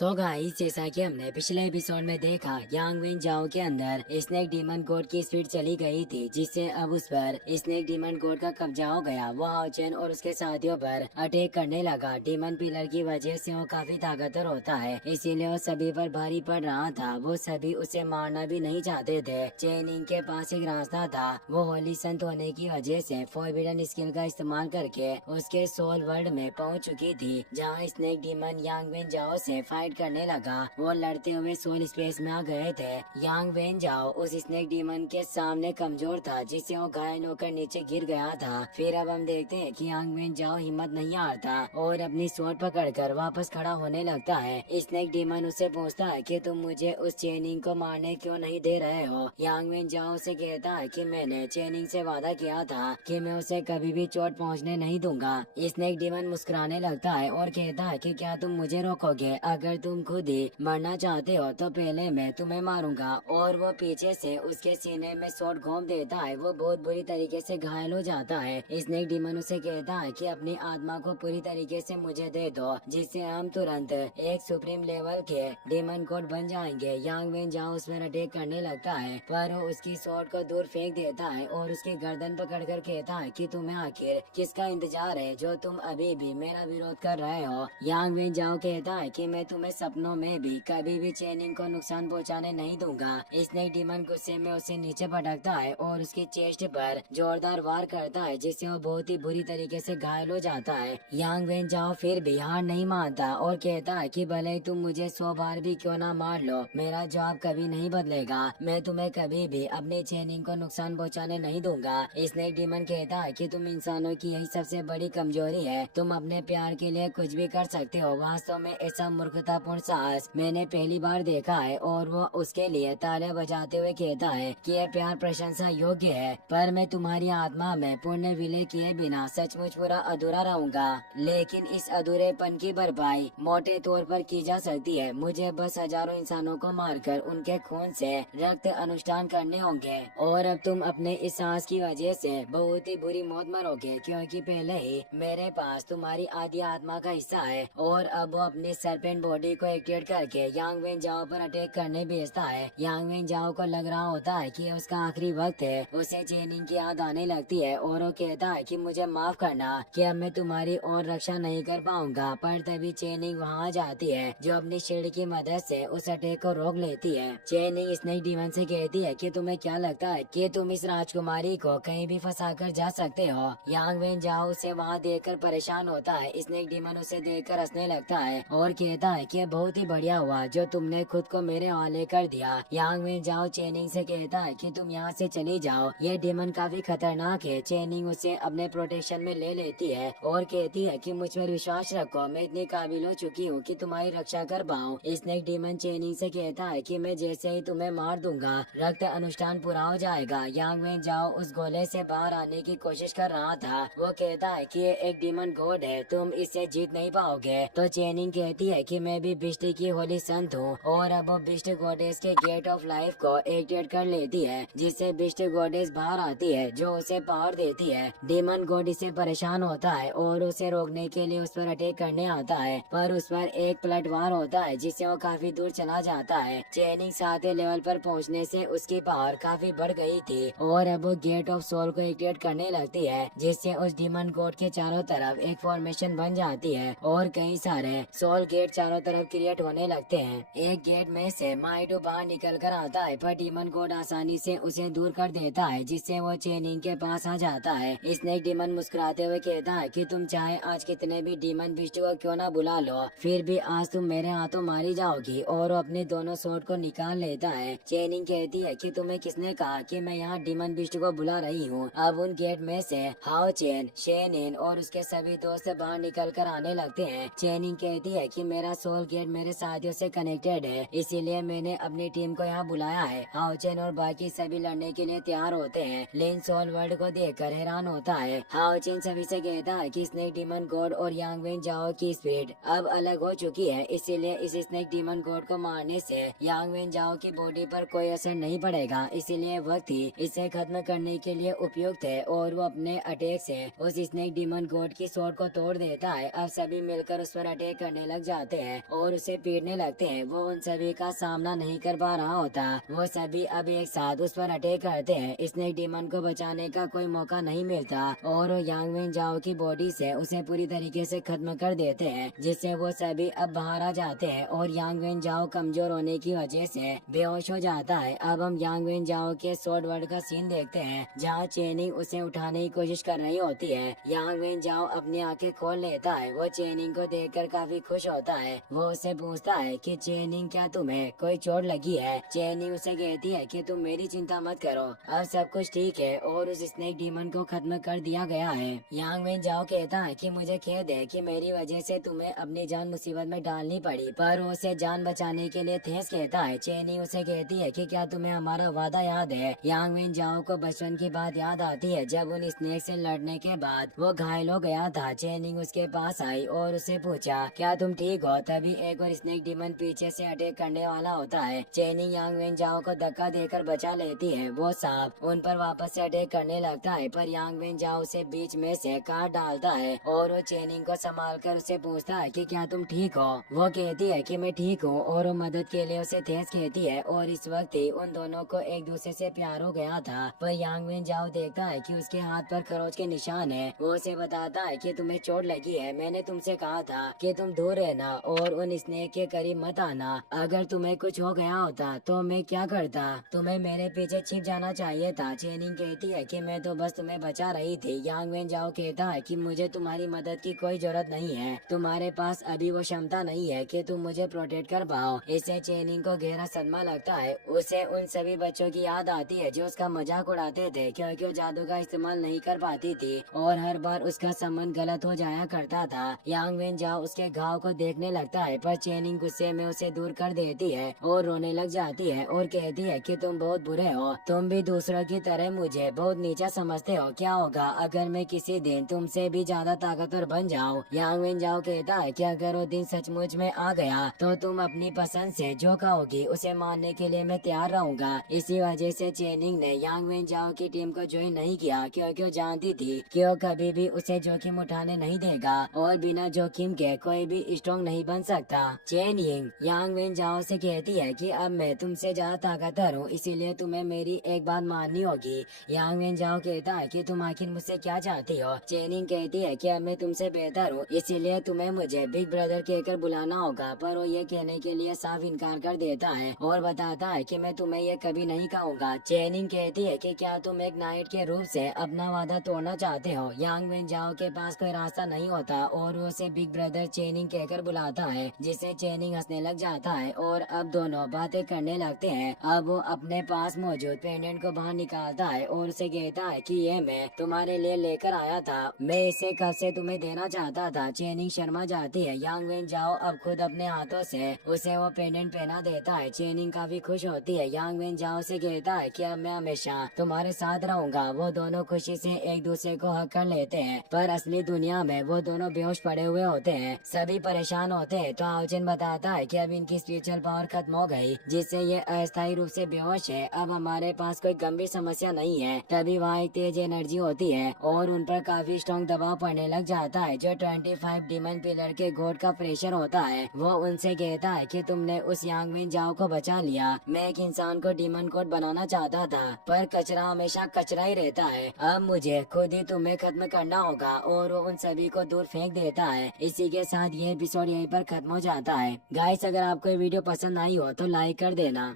So guys, जैसा कि हमने पिछले एपिसोड में देखा, यांग विन जाओ के अंदर स्नेक डीमन गॉड की स्पीड चली गई थी, जिससे अब उस पर स्नेक डीमन गॉड का कब्जा हो गया। वो हाओ चेन और उसके साथियों पर अटैक करने लगा। डीमन पिलर की वजह से वो काफी ताकतवर होता है, इसीलिए वो सभी पर भारी पड़ रहा था। वो सभी उसे मारना भी नहीं चाहते थे। चेनिंग के पास एक रास्ता था। वो होली संत होने की वजह से फॉरबिडन स्किल का इस्तेमाल करके उसके सोल वर्ल्ड में पहुंच चुकी थी, जहां स्नेक डीमन यांग विन जाओ से फाइट करने लगा। वो लड़ते हुए सोल स्पेस में आ गए थे। यांग वेन जाओ उस स्नेक डीमन के सामने कमजोर था, जिससे वो घायल होकर नीचे गिर गया था। फिर अब हम देखते हैं कि यांग वेन जाओ हिम्मत नहीं हारता और अपनी स्वॉर्ड पकड़कर वापस खड़ा होने लगता है। स्नेक डीमन उससे पूछता है कि तुम मुझे उस चेनिंग को मारने क्यों नहीं दे रहे हो। यांग वेन जाओ से कहता है कि मैंने चेनिंग से वादा किया था कि मैं उसे कभी भी चोट पहुंचने नहीं दूंगा। स्नेक डीमन मुस्कुराने लगता है और कहता है कि क्या तुम मुझे रोकोगे? अगर तुम खुद ही मरना चाहते हो तो पहले मैं तुम्हें मारूंगा। और वो पीछे से उसके सीने में शॉट घोंप देता है। वो बहुत बुरी तरीके से घायल हो जाता है। स्नेक डीमन उसे कहता है कि अपनी आत्मा को पूरी तरीके से मुझे दे दो, जिससे हम तुरंत एक सुप्रीम लेवल के डीमन कोड बन जाएंगे। यांग वेन जाओ उस पर अटैक करने लगता है, पर वो उसकी शॉट को दूर फेंक देता है और उसकी गर्दन पकड़कर कहता है कि तुम्हें आखिर किसका इंतजार है, जो तुम अभी भी मेरा विरोध कर रहे हो। यांग वेन जाओ कहता है कि मैं तुम्हें सपनों में भी कभी भी चेनिंग को नुकसान पहुंचाने नहीं दूंगा। स्नेक डीमन गुस्से में उसे नीचे पटकता है और उसकी चेस्ट पर जोरदार वार करता है, जिससे वो बहुत ही बुरी तरीके से घायल हो जाता है। यांग वेन जाओ फिर भी हार नहीं मानता और कहता है कि भले तुम मुझे 100 बार भी क्यों ना मार लो, मेरा जवाब कभी नहीं बदलेगा। मैं तुम्हें कभी भी अपनी चेनिंग को नुकसान पहुँचाने नहीं दूंगा। स्नेक डीमन कहता है कि तुम इंसानों की यही सबसे बड़ी कमजोरी है, तुम अपने प्यार के लिए कुछ भी कर सकते हो। वास्तव में ऐसा मूर्खतापूर्ण साहस मैंने पहली बार देखा है। और वो उसके लिए तालियां बजाते हुए कहता है कि यह प्यार प्रशंसा योग्य है, पर मैं तुम्हारी आत्मा में पुण्य विलय किए बिना सचमुच पूरा अधूरा रहूंगा। लेकिन इस अधूरेपन की भरपाई मोटे तौर पर की जा सकती है। मुझे बस हजारों इंसानों को मारकर उनके खून से रक्त अनुष्ठान करने होंगे, और अब तुम अपने इस साहस की वजह से बहुत ही बुरी मौत मरोगे, क्योंकि पहले ही मेरे पास तुम्हारी आधी आत्मा का हिस्सा है। और अब वो अपनी सरपेंट बॉडी को एक्टिवेट करके यांग वेन जाओ पर अटैक करने भेजता है। यांग वेन जाओ को लग रहा होता है कि उसका आखिरी वक्त है। उसे चेनिंग की याद आने लगती है और वो कहता है कि मुझे माफ करना कि अब मैं तुम्हारी और रक्षा नहीं कर पाऊंगा। पर तभी चेनिंग वहाँ आ जाती है, जो अपनी शील्ड की मदद से उस अटैक को रोक लेती है। चेनिंग स्नेक डीमन से कहती है कि तुम्हें क्या लगता है कि तुम इस राजकुमारी को कहीं भी फंसा कर जा सकते हो? यांग वेन जाओ उसे वहाँ देखकर परेशान होता है। स्नेक डीमन उसे देखकर हंसने लगता है और कहता है कि बहुत ही बढ़िया हुआ जो तुमने खुद को मेरे हवाले कर दिया। यांग वेन जाओ चेनिंग से कहता है कि तुम यहाँ से चली जाओ, ये डीमन काफी खतरनाक है। चेनिंग उसे अपने प्रोटेक्शन में ले लेती है और कहती है कि मुझ पर विश्वास रखो, मैं इतनी काबिल हो चुकी हूँ कि तुम्हारी रक्षा कर पाऊँ। स्नेक डीमन चेनिंग से कहता है कि मैं जैसे ही तुम्हें मार दूंगा, रक्त अनुष्ठान पूरा हो जाएगा। यांग वेन जाओ उस गोले से बाहर आने की कोशिश कर रहा था। वो कहता है कि ये एक डीमन गॉड है, तुम इससे जीत नहीं पाओगे। तो चेनिंग कहती है कि मैं भी बिस्ट की होली संत हूँ, और अब वो बिस्ट गॉडेस के गेट ऑफ लाइफ को एक्टिवेट कर लेती है, जिससे बिस्ट गॉडेस बाहर आती है, जो उसे पावर देती है। डीमन गॉड इससे परेशान होता है और उसे रोकने के लिए उस पर अटैक करने आता है, पर उस पर एक पलटवार होता है, जिससे वो काफी दूर चला जाता है। चेनिंग 7वें लेवल पर पहुँचने से उसकी पावर काफी बढ़ गई थी और अब वो गेट ऑफ सोल को एक्टिवेट करने लगती है, जिससे उस डीमन गॉड के चारों तरफ एक फॉर्मेशन बन जाती है और कई सारे सोल गेट चारों तरफ क्रिएट होने लगते हैं। एक गेट में से माइडो बाहर निकल कर आता है, पर डीमन गॉड आसानी से उसे दूर कर देता है, जिससे वो चेनिंग के पास आ जाता है। स्नेक डीमन मुस्कुराते हुए कहता है कि तुम चाहे आज कितने भी डीमन बिस्ट को क्यों ना बुला लो, फिर भी आज तुम मेरे हाथों मारी जाओगी। और वो अपने दोनों स्वॉर्ड को निकाल लेता है। चेनिंग कहती है कि तुम्हें किसने कहा कि मैं यहाँ डीमन बिस्ट को बुला रही हूँ? अब उन गेट में से हाओ चेन, शेनिन और उसके सभी दोस्त बाहर निकल कर आने लगते हैं। चेनिंग कहती है कि मेरा सोल गेट मेरे साथियों से कनेक्टेड है, इसीलिए मैंने अपनी टीम को यहाँ बुलाया है। हाओ चेन और बाकी सभी लड़ने के लिए तैयार होते हैं। लेन सोल वर्ल्ड को देखकर हैरान होता है। हाओ चेन सभी से कहता है कि स्नेक डीमन गॉड और यांग वेन जाओ की स्पीड अब अलग हो चुकी है, इसीलिए इस स्नेक डीमन गॉड को मारने से यांग वेन जाओ की बॉडी पर कोई असर नहीं पड़ेगा, इसीलिए वक्त ही इसे खत्म करने के लिए उपयुक्त है। और वो अपने अटैक से उस स्नेक डीमन गॉड की स्वॉर्ड को तोड़ देता है। अब सभी मिलकर उस पर अटैक करने लग जाते हैं। और उसे पीटने लगते हैं। वो उन सभी का सामना नहीं कर पा रहा होता। वो सभी अब एक साथ उस पर अटैक करते हैं। स्नेक डीमन को बचाने का कोई मौका नहीं मिलता और यांग वेन जाओ की बॉडी से उसे पूरी तरीके से खत्म कर देते हैं, जिससे वो सभी अब बाहर आ जाते हैं और यांग वेन जाओ कमजोर होने की वजह से बेहोश हो जाता है। अब हम यांग वेन जाओ के स्वॉर्ड वर्ल्ड का सीन देखते हैं, जहाँ चेनिंग उसे उठाने की कोशिश कर रही होती है। यांग वेन जाओ अपनी आंखें खोल लेता है। वो चेनिंग को देखकर काफी खुश होता है। वो उससे पूछता है कि चेनिंग, क्या तुम्हें कोई चोट लगी है? चेनिंग उसे कहती है कि तुम मेरी चिंता मत करो, अब सब कुछ ठीक है और उस स्नेक डीमन को खत्म कर दिया गया है। यांग वेन जाओ कहता है कि मुझे खेद है कि मेरी वजह से तुम्हें अपनी जान मुसीबत में डालनी पड़ी, पर उसे जान बचाने के लिए थैंक्स कहता है। चेनिंग उसे कहती है कि क्या तुम्हें हमारा वादा याद है? यांग वेन जाओ को बचपन की बात याद आती है, जब उन स्नेक से लड़ने के बाद वो घायल हो गया था। चेनिंग उसके पास आई और उसे पूछा, क्या तुम ठीक हो? तभी एक और स्नेक डीमन पीछे से अटैक करने वाला होता है। चेनिंग यांग वेन जाओ को धक्का देकर बचा लेती है। वो सांप उन पर वापस से अटैक करने लगता है, पर यांग वेन जाओ उसे बीच में से काट डालता है और वो चेनिंग को संभाल कर उसे पूछता है कि क्या तुम ठीक हो? वो कहती है कि मैं ठीक हूँ और वो मदद के लिए उसे थैंक्स कहती है। और इस वक्त ही उन दोनों को एक दूसरे से प्यार हो गया था, पर यांग वेन जाओ देखता है कि उसके हाथ पर खरोच के निशान है। वो उसे बताता है कि तुम्हें चोट लगी है, मैंने तुमसे कहा था कि तुम दूर रहना और उन स्नेक के करीब मत आना। अगर तुम्हें कुछ हो गया होता तो मैं क्या करता? तुम्हें मेरे पीछे छिप जाना चाहिए था। चेनिंग कहती है कि मैं तो बस तुम्हें बचा रही थी। यांग वेन जाओ कहता है कि मुझे तुम्हारी मदद की कोई जरूरत नहीं है, तुम्हारे पास अभी वो क्षमता नहीं है कि तुम मुझे प्रोटेक्ट कर पाओ। इससे चेनिंग को गहरा सदमा लगता है। उसे उन सभी बच्चों की याद आती है जो उसका मजाक उड़ाते थे, क्योंकि वो जादू का इस्तेमाल नहीं कर पाती थी और हर बार उसका संबंध गलत हो जाया करता था। यांग वेन जाओ उसके घाव को देखने लगता है, पर चेनिंग गुस्से में उसे दूर कर देती है और रोने लग जाती है और कहती है कि तुम बहुत बुरे हो, तुम भी दूसरों की तरह मुझे बहुत नीचा समझते हो। क्या होगा अगर मैं किसी दिन तुमसे भी ज्यादा ताकतवर बन जाऊं? यांग वेन जाओ कहता है कि अगर वो दिन सचमुच में आ गया तो तुम अपनी पसंद से जो कहोगी उसे मानने के लिए मैं तैयार रहूंगा। इसी वजह से चेनिंग ने यांग वेन जाओ की टीम को ज्वाइन नहीं किया, क्योंकि वो जानती थी कि वो कभी भी उसे जोखिम उठाने नहीं देगा और बिना जोखिम के कोई भी स्ट्रॉन्ग नहीं बन सकता। चेनिंग यांग वेन जाओ से कहती है कि अब मैं तुमसे ज्यादा ताकतवर हूँ, इसीलिए तुम्हें मेरी एक बात माननी होगी। यांग वेन जाओ कहता है कि तुम आखिर मुझसे क्या चाहती हो? चेनिंग कहती है कि अब मैं तुमसे बेहतर हूँ, इसीलिए तुम्हें मुझे बिग ब्रदर कहकर बुलाना होगा, पर वो ये कहने के लिए साफ इनकार कर देता है और बताता है कि मैं तुम्हें ये कभी नहीं कहूँगा। चेनिंग कहती है कि क्या तुम एक नाइट के रूप से अपना वादा तोड़ना चाहते हो? यांग वेन जाओ के पास कोई रास्ता नहीं होता और वो उसे बिग ब्रदर चेनिंग कहकर बुलाता है, जिससे चेनिंग हंसने लग जाता है और अब दोनों बातें करने लगते हैं। अब वो अपने पास मौजूद पेंडेंट को बाहर निकालता है और उसे कहता है कि ये मैं तुम्हारे लिए लेकर आया था, मैं इसे कब से तुम्हें देना चाहता था। चेनिंग शर्मा जाती है। यांग वेन जाओ अब खुद अपने हाथों से उसे वो पेंडेंट पहना देता है। चेनिंग काफी खुश होती है। यांग वेन जाओ से कहता है कि अब मैं हमेशा तुम्हारे साथ रहूंगा। वो दोनों खुशी से एक दूसरे को हक कर लेते हैं, पर असली दुनिया में वो दोनों बेहोश पड़े हुए होते हैं। सभी परेशान होते हैं तो आओजन बताता है कि अब इनकी स्पिरिचुअल पावर खत्म हो गई, जिससे ये अस्थायी रूप से बेहोश है। अब हमारे पास कोई गंभीर समस्या नहीं है। तभी वहाँ एक तेज एनर्जी होती है और उन पर काफी स्ट्रॉन्ग दबाव पड़ने लग जाता है, जो 25 डीमन पिलर के गॉड का प्रेशर होता है। वो उनसे कहता है कि तुमने उस यांग वेन जाओ को बचा लिया। मैं एक इंसान को डीमन कोड बनाना चाहता था, पर कचरा हमेशा कचरा ही रहता है। अब मुझे खुद ही तुम्हें खत्म करना होगा और वो उन सभी को दूर फेंक देता है। इसी के साथ ये एपिसोड यहीं पर खत्म हो जाता है। गाइस, अगर आपको ये वीडियो पसंद आई हो तो लाइक कर देना।